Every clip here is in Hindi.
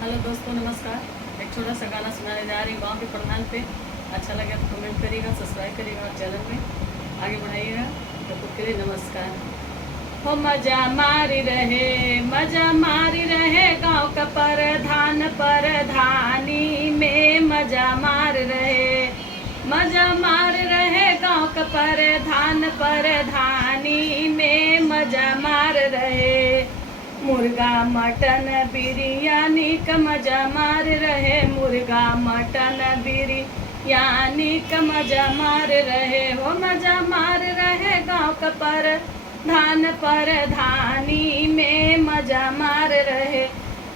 हेलो दोस्तों, नमस्कार। एक छोटा सा गाना सुनाने जा रही हूँ गाँव के प्रधान पे। अच्छा लगे तो कमेंट करिएगा, सब्सक्राइब करिएगा और चैनल में आगे बढ़ाइएगा। तब तक के लिए नमस्कार। हो मजा मारी रहे गाँव का प्रधानी में मजा मार रहे गाँव का प्रधानी में मजा मार रहे। मुर्गा मटन बिरयानी का मजा मार रहे, मुर्गा मटन बिरयानी का मजा मार रहे। हो मजा मार रहे गाँव का प्रधानी में मजा मार रहे।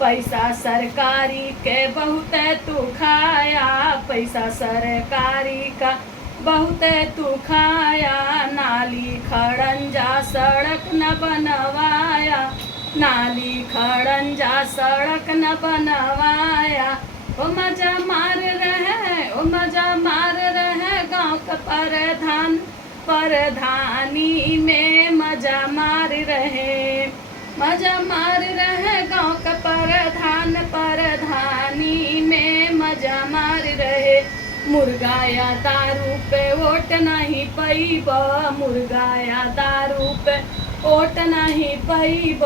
पैसा सरकारी के बहुत तू खाया, पैसा सरकारी का बहुत तू खाया। नाली खड़ंजा सड़क न बनवाया, नाली खड़ंजा सड़क न बनवाया। ओ मजा मार रहे गाँव का प्रधानी में मजा मार रहे, मजा मार रहे गाँव का प्रधानी में मजा मार रहे। मुर्गा या दारू पे वोट नहीं पैब, मुर्गा या दारू पे वोट नहीं पैब,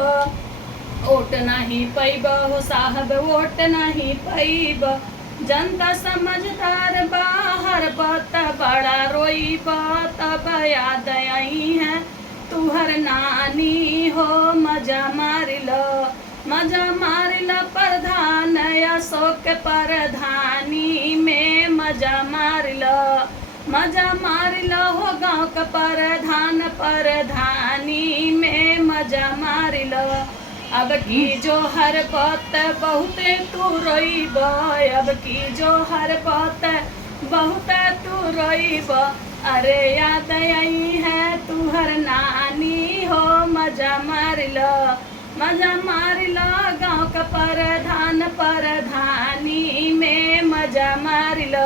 वोट नहीं पैब हो साहब, वोट नहीं पैब। जनता समझदार बाहर बत बड़ा रोई तब याद आई है तुहर नानी हो। मजा मार लो प्रधान अशोक प्रधानी में मजा मार लो हो गाँव का प्रधानी में मजा मार लो। अब की जो हर बात बहुत तू रोईब, अब की जो हर बात बहुत तू रोईब। अरे याद आई है तुहर नानी हो। मजा मार लो गाँव का प्रधानी में मजा मार लो।